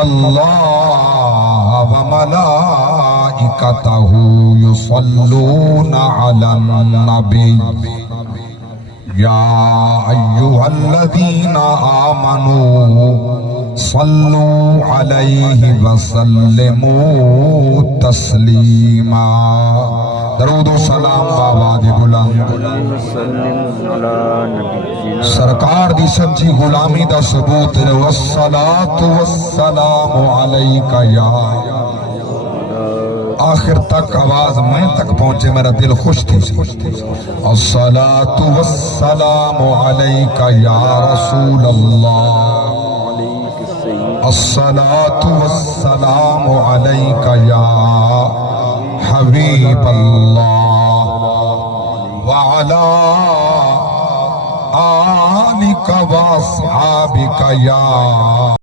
اللہ وملائکتہ یصلون علی النبی یا ایھا الذین آمنوا صلوا علیہ وسلموا تسلیما۔ درود و سلام بآواز بلند سرکار دی سچی غلامی دا ثبوت ہے۔ والصلاة والسلام علیک یا، آخر تک آواز میں تک پہنچے میرا دل خوش تھی۔ الصلاة والسلام علیک یا رسول اللہ، الصلاة والسلام علیک یا حبیب اللہ، وعلا آلک واصحابک یا